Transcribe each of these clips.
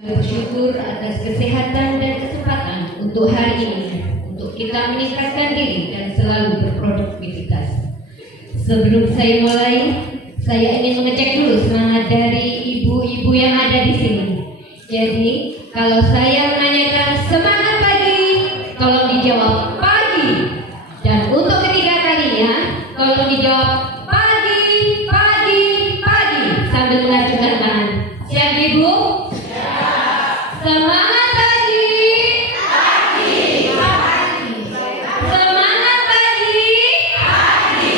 Bersyukur atas kesehatan dan kesempatan untuk hari ini, untuk kita meningkatkan diri dan selalu berproduktivitas. Sebelum saya mulai, saya ingin mengecek dulu semangat dari ibu-ibu yang ada di sini. Jadi, kalau saya menanyakan semangat pagi, tolong dijawab pagi. Dan untuk ketiga kalinya, tolong dijawab pagi, pagi, pagi sambil mengacungkan tangan. Siap ibu? Semangat pagi. Pagi. Semangat pagi. Pagi.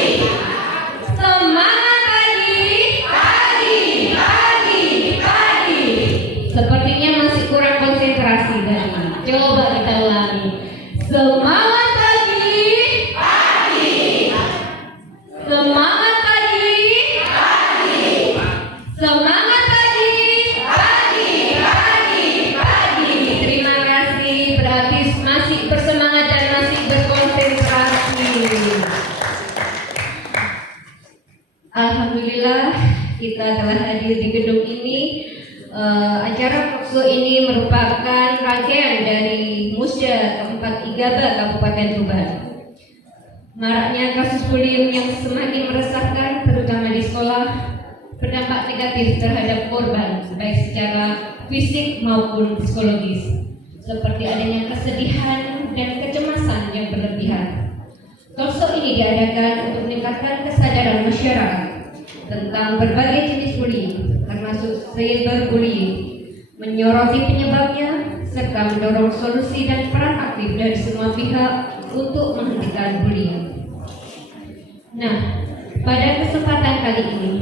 Semangat pagi. Pagi. Pagi. Pagi. Sepertinya masih kurang konsentrasi tadi. Coba kita ulangi. Semangat pagi. Pagi. Semangat pagi. Pagi. Semangat pagi. Pagi. Pagi. Pagi. Terima kasih. Berarti masih bersemangat dan masih berkonsentrasi. Alhamdulillah kita telah hadir di gedung ini. Acara Pokso ini merupakan rangkaian dari Musda keempat Igaba Kabupaten Tuban. Maraknya kasus bullying yang semakin meresahkan terutama di sekolah berdampak negatif terhadap korban baik secara fisik maupun psikologis, seperti adanya kesedihan dan kecemasan yang berlebihan. Talkshow ini diadakan untuk meningkatkan kesadaran masyarakat tentang berbagai jenis bullying, termasuk cyberbullying, menyoroti penyebabnya, serta mendorong solusi dan peran aktif dari semua pihak untuk menghentikan bullying. Nah, pada kesempatan kali ini,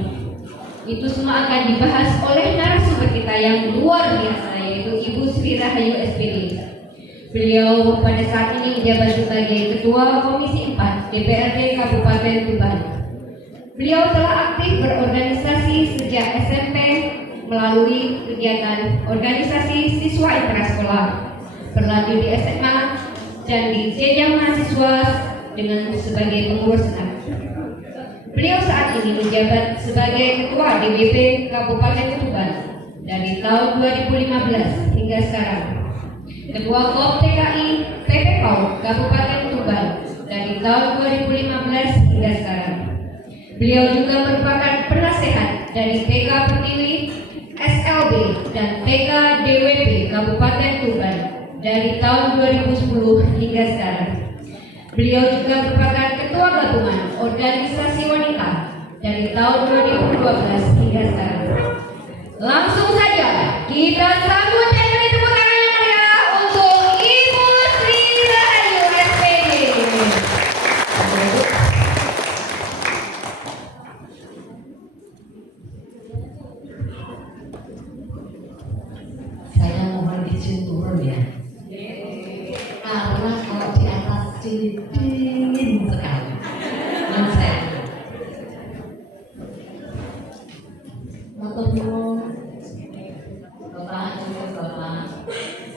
itu semua akan dibahas oleh narasumber kita yang luar biasa, yaitu Ibu Sri Rahayu SPD. Beliau pada saat ini menjabat sebagai Ketua Komisi 4 DPRD Kabupaten Tuban. Beliau telah aktif berorganisasi sejak SMP melalui kegiatan organisasi siswa intrasekolah, berlanjut di SMA dan di jenjang mahasiswa dengan sebagai pengurus senat. Beliau saat ini menjabat sebagai Ketua DPP Kabupaten Tuban dari tahun 2015 hingga sekarang. Ketua KOP TKI PPKOP Kabupaten Tuban dari tahun 2015 hingga sekarang. Beliau juga merupakan penasehat dari TK Pertiwi, SLB dan TK DWP Kabupaten Tuban dari tahun 2010 hingga sekarang. Beliau juga merupakan Ketua Gabungan Organisasi Wanita dari tahun 2012 hingga sekarang. Langsung saja kita sambut dan beri tepuk tangan yang meriah untuk Ibu Sri Rahayu SPD. Saya mohon izin turun ya, karena kalau di atas sini dingin sekali. Matur nuwun, Bapak,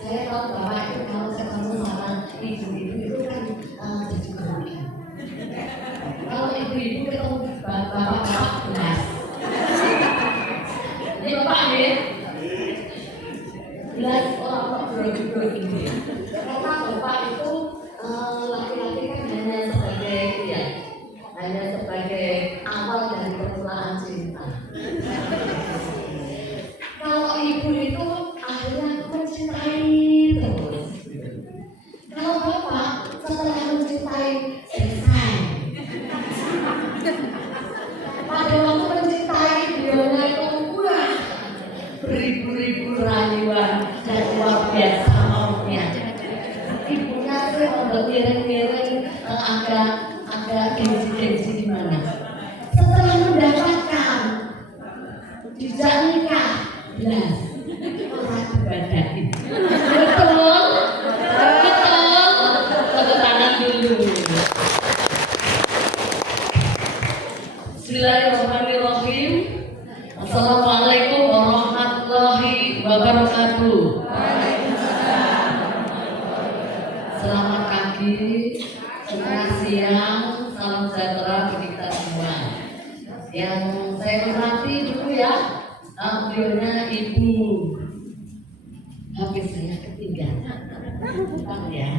saya tahu Bapak itu kalau ketemu sama ibu-ibu itu kan jadi grogi. Kalau ibu-ibu ketemu bapak-bapak belas. Ini Bapak ya. Belas orang grogi-grogi. Karena Bapak itu laki-laki kan hanya sebagai awal dari permulaan cinta. Kalau ibu itu akhirnya mencintai terus. Kalau bapak setelah mencintai selesai. Pada waktu mencintai beliaunya itu beribu-ribu rayuan dan luar biasa maunya. Ibunya sering berkiring-kiring agak gengsi-gengsi di mana. Setelah mendapatkan dijak nikah, belas orang ibadahin. Betul, tepuk tangan dulu. Bismillahirrahmanirrahim. Assalamualaikum warahmatullahi wabarakatuh. Selamat pagi, selamat siang, salam sejahtera bagi kita semua. Yang saya hormati dulu ya, beliaunya Ibu HP saya ketinggalan. Bentar ya.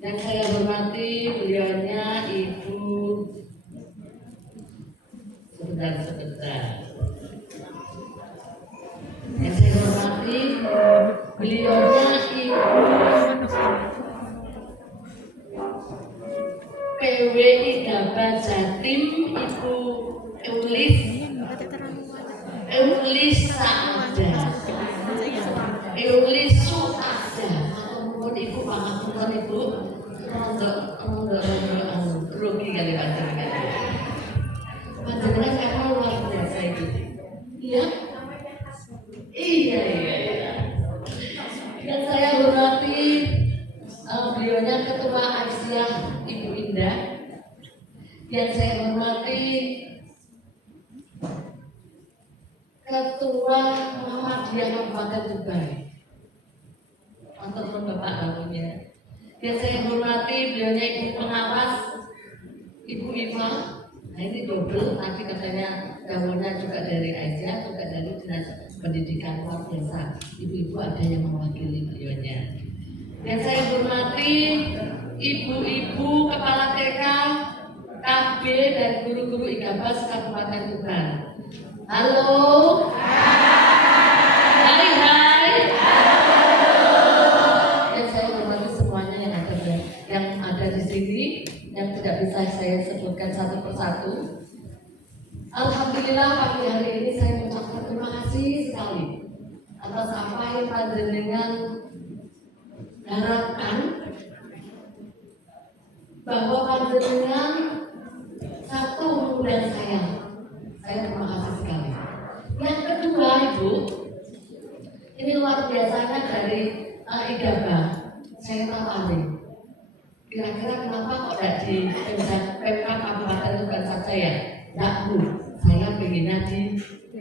Yang saya hormati beliaunya Ibu, sebentar. Yang saya hormati beliaunya Ibu PWI Gabah Jatim, Ibu Eulis Saada, Eulis Suada. Mohon Ibu pangapunten Ibu, rondo grogi kali panjenengan. Panjenengan karena luar biasa itu. Iya. Yang saya hormati beliaunya Ketua Aisyah Ibu Indah. Yang saya hormati Ketua Muhammadiyah Kabupaten Tuban. Untuk Bapak namanya. Yang saya hormati beliaunya Ibu Pengawas Ibu Iva. Nah ini double, tadi katanya gabungan juga dari Aisyah, juga dari Dinas Pendidikan luar biasa. Ibu-ibu ada yang mewakili beliaunya. Yang saya hormati ibu-ibu kepala TK, KB dan guru-guru IGABAS Kabupaten Tuban. Halo. Hai. Yang saya hormati semuanya yang ada di sini, yang tidak bisa saya sebutkan satu persatu. Alhamdulillah pagi hari ini saya mengucapkan terima kasih sekali atas apa yang panjenengan harapkan, bahwa panjenengan satu mengundang saya. Saya terima kasih sekali. Yang kedua Ibu, ini luar biasanya dari IGABA. Saya tawari. Kira-kira kenapa kok tidak di Pemkab Kabupaten Tuban saja ya? Tidak Bu, saya pengennya di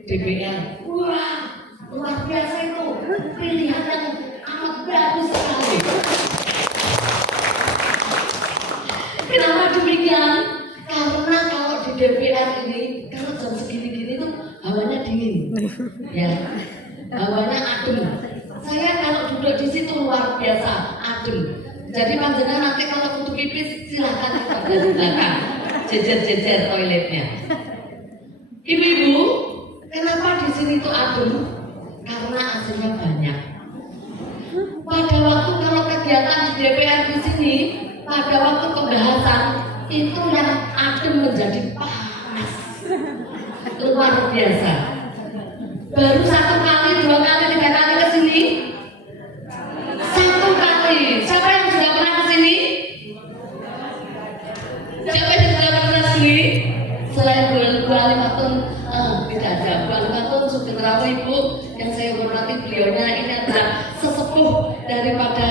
DPR. Wah, luar biasa itu. Pilihan yang amat bagus sekali. Kenapa demikian? Karena kalau di DPR ini, kalau jam segini-gini tuh hawanya dingin. Ya, hawanya adem. Saya kalau duduk di situ luar biasa adem. Jadi panjenengan nanti kalau butuh pipis silahkan ada di belakang, jejer-jejer toiletnya. Ibu-ibu, kenapa di sini tuh adem? Karena AC-nya banyak. Pada waktu kalau kegiatan di DPR di sini, pada waktu pembahasan itu yang adem menjadi panas, luar biasa. Baru 1 kali, 2 kali, 3 kali ke sini. 1 kali. Siapa yang sudah pernah ke sini? Siapa yang sudah pernah ke sini? Selain Bu Alimatun, tidak ada. Bu Alimatun sudah terawih Ibu. Yang saya hormati beliaunya ini adalah sesepuh daripada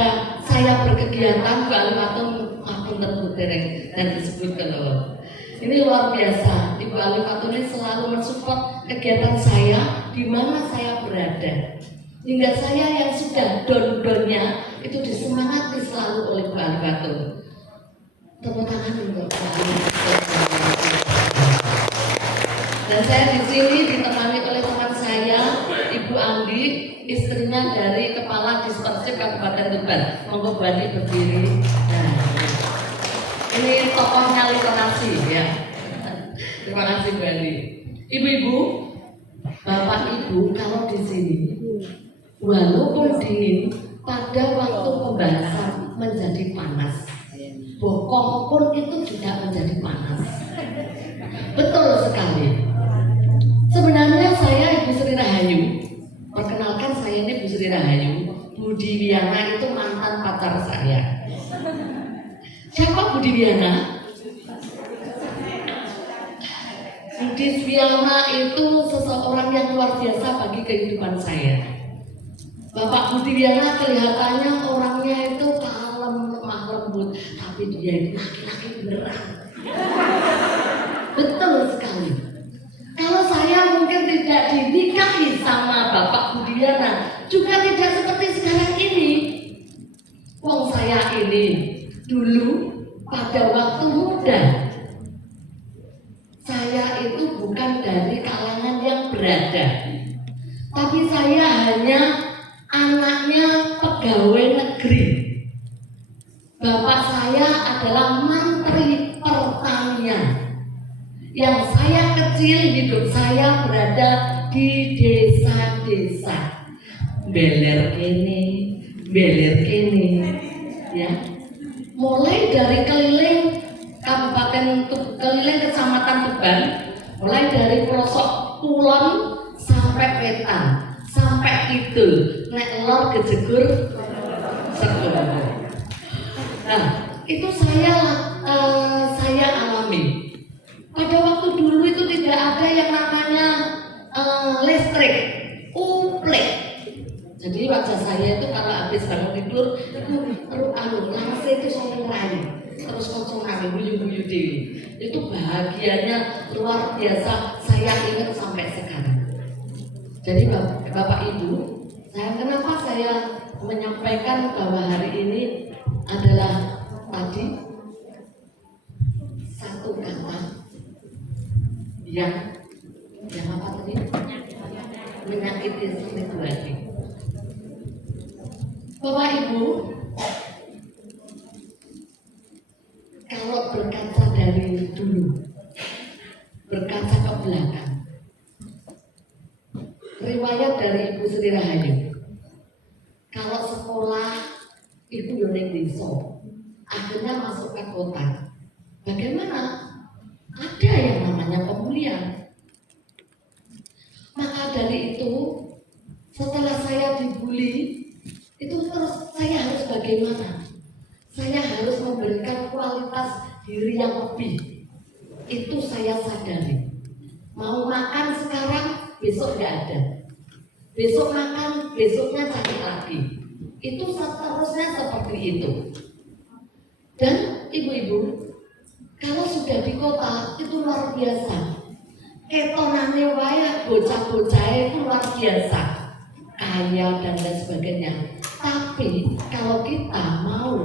saya berkegiatan. Bu Alimatun maupun terbutereng dan disebut kalau ini luar biasa. Ibu Alimatun ini selalu mensupport kegiatan saya di mana saya berada. Hingga saya yang sudah don-donnya itu disemangati selalu oleh Bu Alimatun. Tepuk tangan untuk Bu Alimatun. Dan saya di sini ditemani oleh teman saya, Ibu Andi, istrinya dari Kepala Dispersif Kabupaten Tuban. Monggo Bu Andi berdiri. Nah, ini tokohnya literasi ya. Terima kasih Bu Andi. Ibu-ibu, Bapak Ibu, kalau di sini walaupun dingin, pada waktu pembahasan menjadi panas. Bokong pun itu juga menjadi panas. Betul sekali. Sebenarnya saya Ibu Sri Rahayu. Perkenalkan, saya ini Bu Sri Rahayu. Budi Wiana itu mantan pacar saya. Siapa Budi Wiana? Budi Wiana itu seseorang yang luar biasa bagi kehidupan saya. Bapak Budi Wiana kelihatannya orangnya itu kalem, lemah lembut, tapi dia itu laki-laki beneran. Betul sekali. Kalau saya mungkin tidak dinikahi sama Bapak Budi Wiana, juga tidak seperti sekarang ini. Wong saya ini dulu pada waktu muda, saya itu bukan dari kalangan yang berada. tapi saya hanya anaknya pegawai negeri. Bapak saya adalah Menteri Pertanian. Yang saya kecil, hidup saya berada di desa-desa. Beler kene, ya. Mulai dari keliling kecamatan Tuban, mulai dari pelosok kulon sampai wetan, sampai kidul, nek lor gejegur segoro. Nah, itu saya alami. Pada waktu dulu itu tidak ada yang namanya listrik, uplek. Jadi wajah saya itu kalau habis bangun tidur itu langsung itu sering rayu, terus konsumsi guyu-guyu dewi. Itu bahagianya luar biasa, saya ingat sampai sekarang. Jadi Bapak Ibu, kenapa saya menyampaikan bahwa hari ini adalah tadi satu kata yang apa tadi? Menyakiti hati. Bapak Ibu, kalau berkaca dari dulu, berkaca ke belakang, riwayat dari Ibu Sri Rahayu, kalau sekolah itu yoning desa, akhirnya masuk ke kota. Bagaimana? Ada yang namanya pemulihan. Maka dari itu, setelah saya dibully, itu terus saya harus bagaimana? Saya harus memberikan kualitas diri yang lebih. Itu saya sadari. Mau makan sekarang, besok nggak ada. Besok makan, besoknya cari lagi. Itu seterusnya seperti itu. Dan ibu-ibu, kalau sudah di kota itu luar biasa. Ketonane wae bocah-bocah itu luar biasa, kaya dan lain sebagainya. Tapi kalau kita mau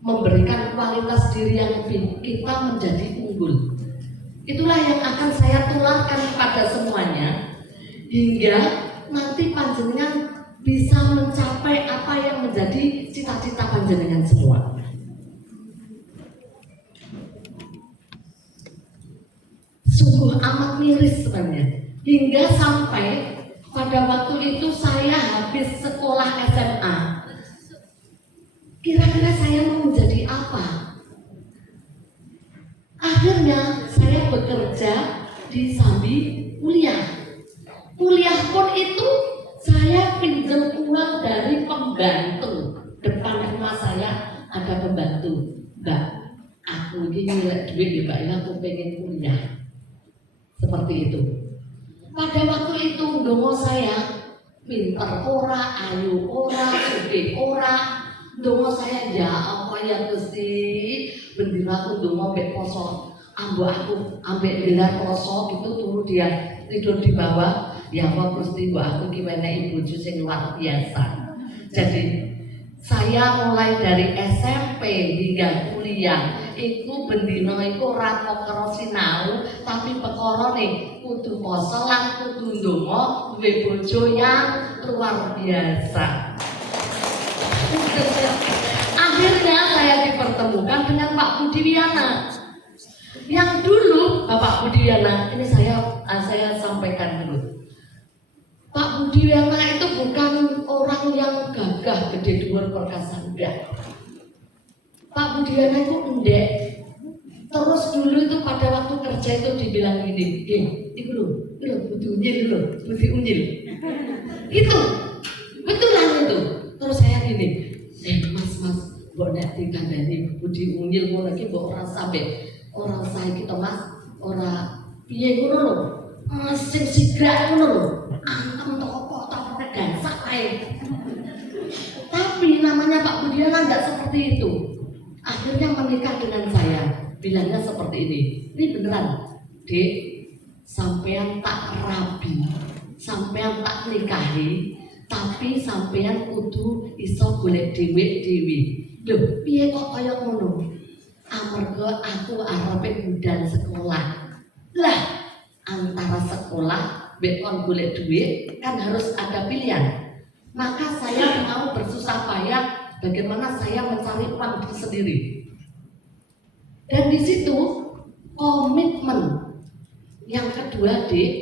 memberikan kualitas diri yang lebih, kita menjadi unggul. Itulah yang akan saya tularkan kepada semuanya, hingga nanti panjenengan bisa mencapai apa yang menjadi cita-cita panjenengan semua. Sungguh amat miris sebenarnya, hingga sampai pada waktu itu saya habis sekolah SMA. Kira-kira saya mau menjadi apa? Akhirnya saya bekerja di sambi kuliah. Kuliah pun itu saya pinjam uang dari pembantu. Depan rumah saya ada pembantu. Mbak, aku ini nilai duit ya Mbak, ya aku pengen kuliah. Seperti itu. Pada waktu itu ndonga saya pinter ora, ayu ora, sugih ora. Ndonga saya ya apa ya Gusti, bendina aku ndonga mbek poso. Ambo aku ambek bendina poso gitu turu dia tidur di bawah. Ya apa Gusti, mbok aku ki menehi bojo sing luar biasa. Jadi saya mulai dari SMP hingga kuliah iku bendina iku ora kok sinau, tapi perkara nih kudu poso lan kudu ndonga duwe bojo yang luar biasa. Akhirnya saya dipertemukan dengan Pak Budiwiana. Yang dulu Bapak Budiwiana, ini saya sampaikan dulu. Pak Budiwiana itu bukan orang yang gagah, gede dhuwur perkasa, enggak. Pak Budiwiana itu endek. Terus dulu itu pada waktu kerja itu dibilang gini, itu loh, butuh unyil. Itu, betulan itu. Terus saya gini, mas, mbok nek dikandani budi unyil ngono iki mbok ora sampe ora sae kita mas, ora piye ngono lho. Sing sigrak ngono lho. Antem toko tak gasak ae. Tapi namanya Pak Budiana enggak seperti itu. Akhirnya menikah dengan saya. Bilangnya seperti ini beneran Dek, sampean tak rabi, sampean tak nikahi, tapi sampean kudu iso golek dhewe-dhewe. Lho, piye kok kaya ngono? Amarga aku arepe budal sekolah. Lah, antara sekolah bekon golek duit kan harus ada pilihan. Maka saya mau bersusah payah bagaimana saya mencari uang sendiri. Dan di situ komitmen yang kedua, Dik,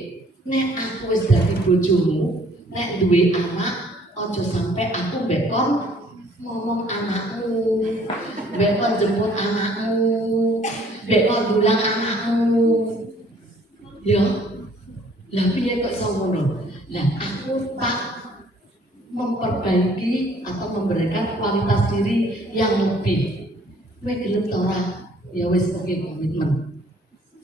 nek aku wis dadi bojomu, nek duwe anak, ojo sampai aku bekon ngomong anakmu, bekon jemput anakmu, bekon dulang anakmu. Ya, lah piye kok iso ngono? Lah aku tak memperbaiki atau memberikan kualitas diri yang lebih. Kowe gelem ta ora? Ya wis oke komitmen.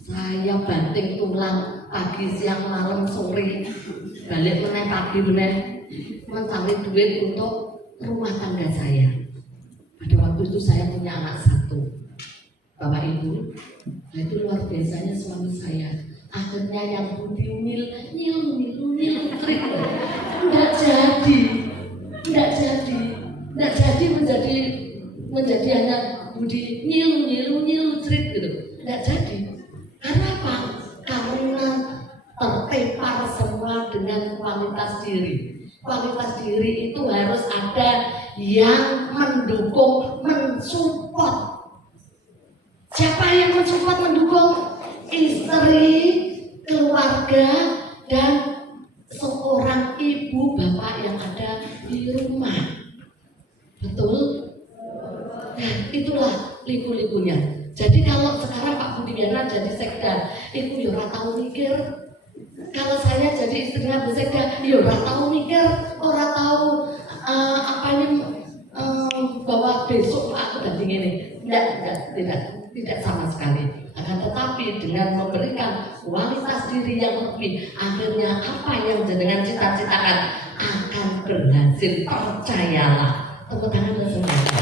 Saya banting tulang pagi, siang, malam, sore, balik meneh pagi meneh mencari duit untuk rumah tangga saya. Pada waktu itu saya punya anak satu, Bapak Ibu. Nah itu luar biasanya suami saya. Akhirnya yang budi nyil nggak jadi menjadi hanya budi nyil cerit gitu, nggak jadi. Karena apa? Karena tertempar semua dengan kualitas diri. Kualitas diri itu harus ada yang mendukung, mensupport. Siapa yang mensupport, mendukung? Istri, keluarga, dan seorang ibu bapak yang ada di rumah. Betul? Nah itulah liku-likunya. Jadi kalau sekarang Pak Budiana jadi sekda, itu ya ora tahu mikir. Kalau saya jadi istrinya Bu Sekda, ya ora tahu mikir, ora tahu bahwa besok aku ganti ini. Tidak sama sekali. Akan tetapi dengan memberikan kualitas diri yang lebih, akhirnya apa yang jenengan cita-citakan akan berhasil. Percayalah. Tepuk tangan semuanya.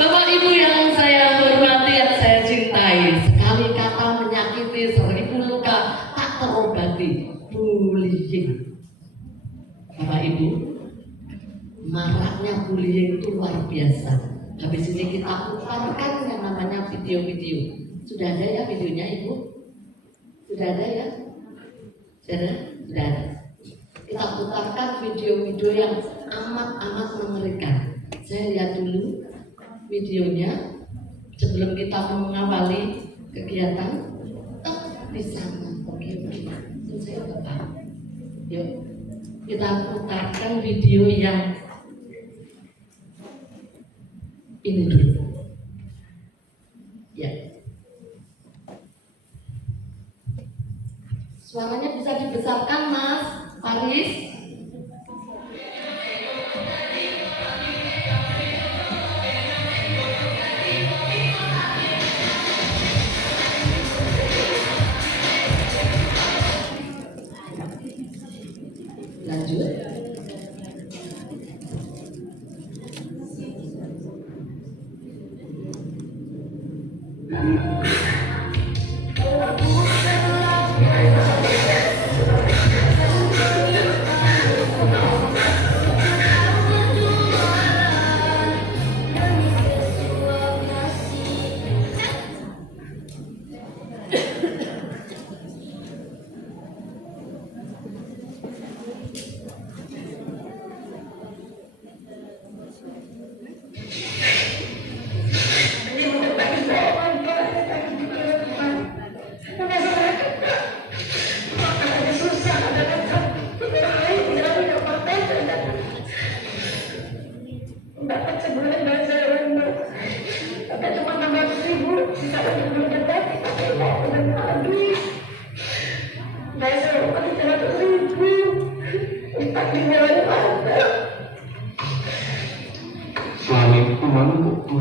Bapak Ibu yang saya hormati, yang saya cintai, sekali kata menyakiti, 1000 luka tak terobati. Bullying. Bapak Ibu, maraknya bullying itu luar biasa. Habis ini kita putarkan yang namanya video-video. Sudah ada ya videonya Ibu? Sudah ada ya? Sudah ada. Kita putarkan video-video yang amat mengerikan. Saya lihat dulu videonya sebelum kita mengawali kegiatan. Bisa oke. Saya tahu. Yuk kita putarkan video yang ini dulu. Ya. Suaranya bisa dibesarkan Mas Faris. Lanjut.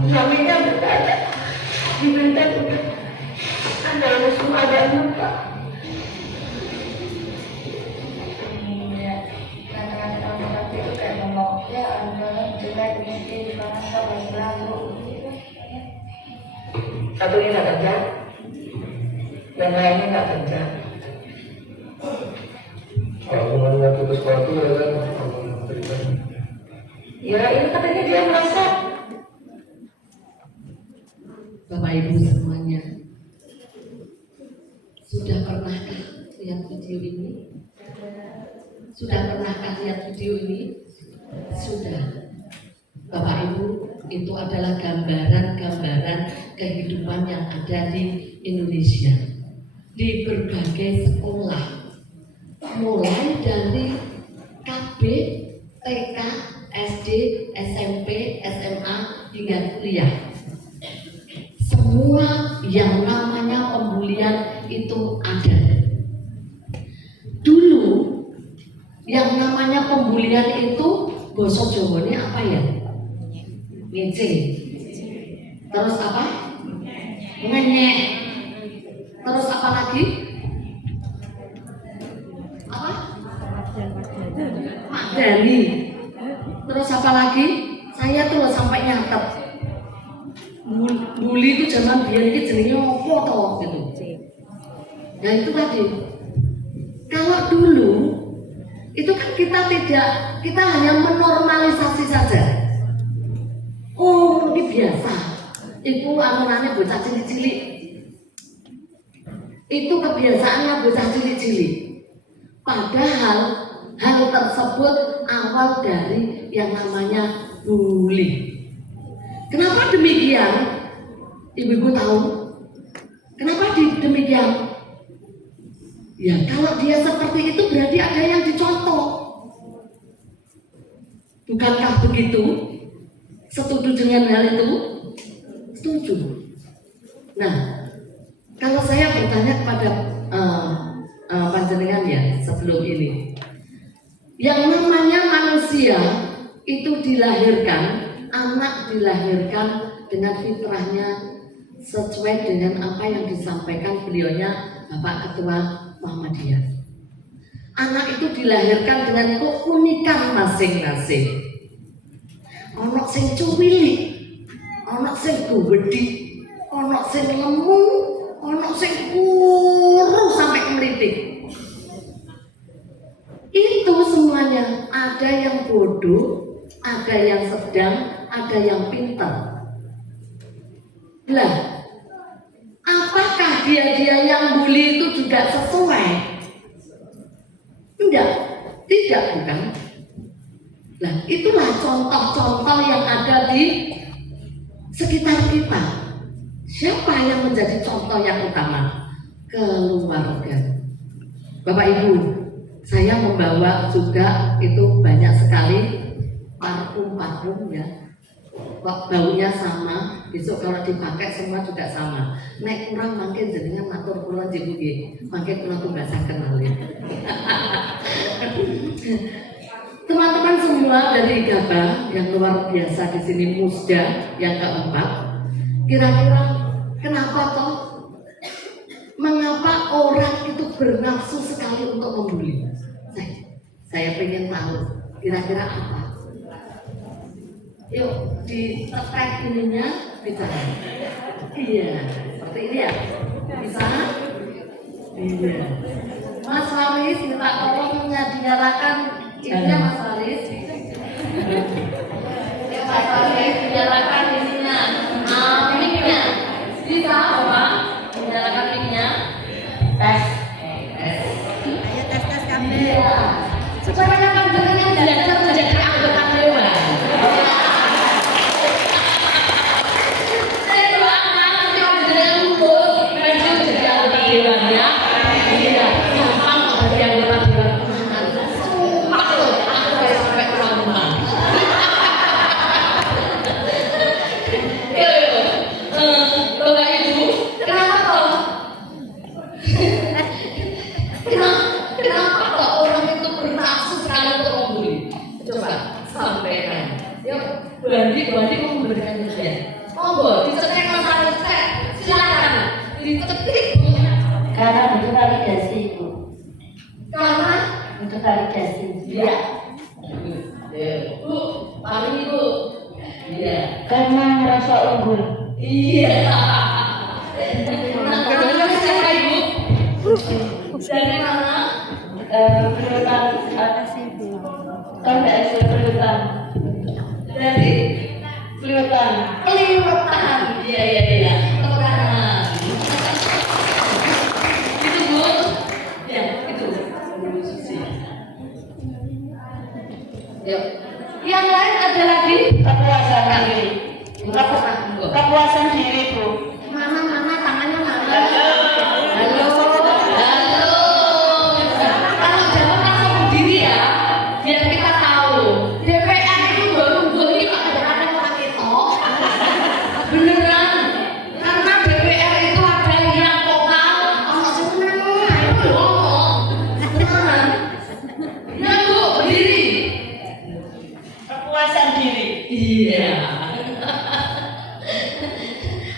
Suaminya berkata, diberita ada musuh ada luka. Kata-kata orang itu kayak ngomong, ya anda jelek miskin di mana sampai selalu. Satunya nggak kerja, yang lainnya nggak kerja. Kalau hubungannya putus waktu ya kan, Ya ini katanya dia merasa. Bapak Ibu semuanya, sudah pernahkah Sudah pernahkah lihat video ini? Sudah. Bapak Ibu, itu adalah gambaran-gambaran kehidupan yang ada di Indonesia. Di berbagai sekolah. Mulai dari KB, TK, SD, SMP, SMA, hingga kuliah. Semua yang namanya pembulian itu ada. Dulu yang namanya pembulian itu basa Jawane apa ya? Ngece. Terus apa? Ngenyek. Terus apa lagi? Apa? Makdani. Terus apa lagi? Saya tuh sampai nyatet. Bully itu zaman biar ini jenenge apa toh gitu. Nah itu tadi. Kalau dulu itu kan kita hanya menormalisasi saja. Oh ini biasa. Itu amunane bocah cilik-cilik. Itu kebiasaannya bocah cilik-cilik. Padahal hal tersebut awal dari yang namanya bully. Kenapa demikian? Ibu-ibu tahu? Kenapa demikian? Ya kalau dia seperti itu berarti ada yang dicontoh. Bukankah begitu? Setuju dengan hal itu? Setuju. Nah, kalau saya bertanya kepada panjenengan ya sebelum ini, yang namanya manusia itu dilahirkan, anak dilahirkan dengan fitrahnya sesuai dengan apa yang disampaikan beliaunya Bapak Ketua Muhammadiyah. Anak itu dilahirkan dengan keunikan masing-masing. Ono sing cuwilik, ono sing gede, ono sing lemu, ono sing kurus sampai meritik. Itu semuanya, ada yang bodoh, ada yang sedang, ada yang pintar. Lah, apakah dia yang bully itu juga sesuai? Enggak, tidak bukan. Nah, itulah contoh-contoh yang ada di sekitar kita. Siapa yang menjadi contoh yang utama? Keluarga. Bapak Ibu, saya membawa juga itu banyak sekali parfum ya. Baunya sama, besok kalau dipakai semua juga sama. Nek kurang makin jadinya matur kula nggih nggih. Makin kula tumbasaken malih. Teman-teman semua dari IGABA yang luar biasa di sini, Musda yang keempat. Kira-kira kenapa toh? Mengapa orang itu bernafsu sekali untuk membuli? Saya pengen tahu. Kira-kira apa? Yuk ditetek ininya bicara. Iya, seperti ini ya. Bisa? Iya. Mas Faris minta tolong dinyalakan ininya Mas Faris. Ya Mas Faris dinyalakan ininya. Mic-nya. Bisa Bapak? Dinyalakan mic-nya. Tes. Ayo tes kami. Iya. Supaya panjenengan belajar menjadi anggota dewan. Bandi memberikan hadiah. Monggo dicetek Mas Faris, silakan dicetek. Karena butuh validasi Ibu. Karena Butuh validasi. iya. Bu, paling Ibu. Iya. Karena merasa unggul. Iya. Karena siapa Ibu? Dari mana? Pelutan. Kan dari pelutan. Dari Pelutan. Keliwatan. Iya. Tekanan. Itu Bu. Ya, itu. Yuk. Yang lain ada lagi? Kepuasan diri. Kepuasan diri, Bu. Mama, tangannya mama. Halo. Kalau jawab langsung berdiri ya, biar kita tahu. DPR itu baru ini kadang-kadang orang itu. Beneran. Karena DPR itu ada yang vokal, itu ngomong. Beneran. Nah, Bu, berdiri. Kepuasan diri. Iya.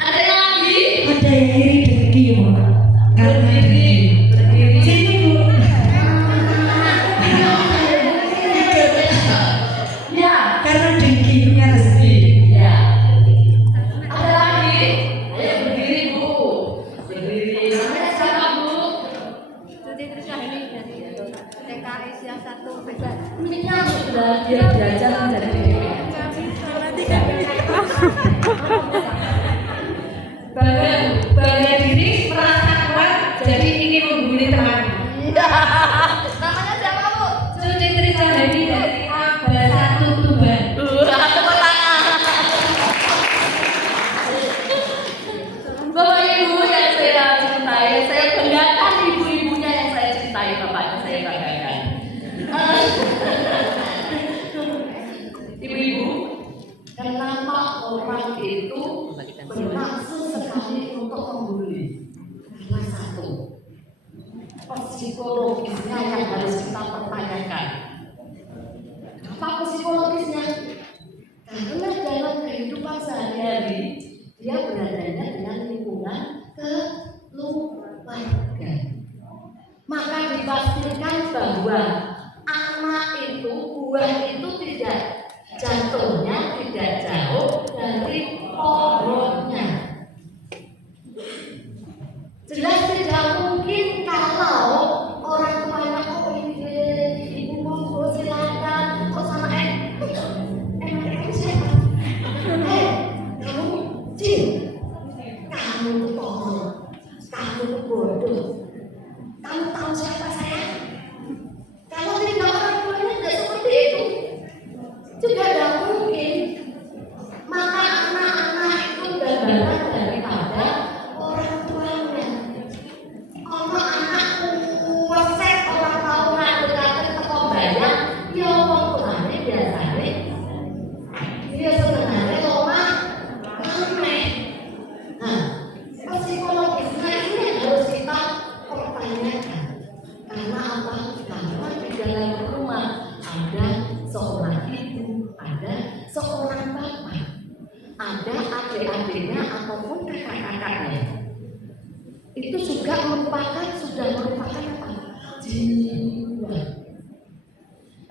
Ada yang lagi? Ada yang iri dengki, Bu. Berdiri. Berdiri. Sini, Bu. Ya. Karena dengkinya rezeki. Ya. Ada lagi? Ayo berdiri, Bu. Berdiri. Namanya siapa, Bu? Tuti Trisahini dari TKS yang 1 bebas. Minya sudah dia belajar menjadi DPR. Bangga diri, merasa kuat, jadi ingin membuli teman. Namanya siapa, Bu? Tuti Trisahini dari Aba 1 Tuban. Bapak Ibu yang saya cintai, saya banggakan ibu-ibunya yang saya cintai, bapaknya saya banggakan. Ibu-ibu, kenapa orang itu bernafsu sekali untuk membuli? Karena satu, psikologisnya yang harus kita pertanyakan. Apa psikologisnya? Karena dalam kehidupan sehari-hari dia beradanya dengan lingkungan keluarga. Maka dipastikan bahwa anak itu, buah itu tidak jatuhnya tidak jauh dari pohonnya. Jelas tidak mungkin kalau orang tuanya oh ini ibu monggo silakan kok sama emang siapa? Kamu Cin, kamu itu pohon, kamu itu bodoh. Kamu tahu siapa saya? Kalau tidak orang tuanya tidak seperti itu, juga tidak mungkin. Maka anak-anak itu gambaran daripada orang tuanya. Kalau anak kuwesek orang tahu ngadeg-ngadeg teko bayang, ya wong tuane biasane dia sebenarnya lomah aneh. Nah, psikologisnya ini yang harus kita pertanyakan. Karena apa? Karena di dalam rumah ada seorang ibu, ada seorang bapak, ada adik-adiknya ataupun kakak-kakaknya. Itu juga sudah merupakan apa? Jiwa.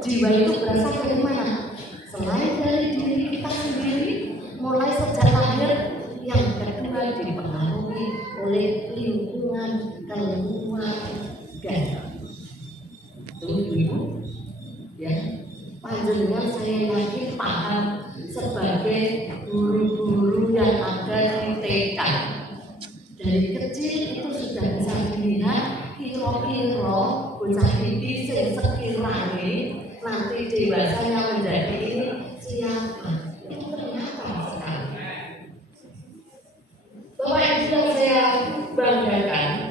Jiwa itu berasal dari mana? Selain dari diri kita sendiri, mulai sejak lahir, yang kedua dipengaruhi oleh lingkungan keluarga. Ibu, ya, panjenengan saya yakin paham sebagai guru-guru yang ada di TK. Dari kecil itu sudah bisa dilihat kira-kira bocah ini sekiranya nanti dewasanya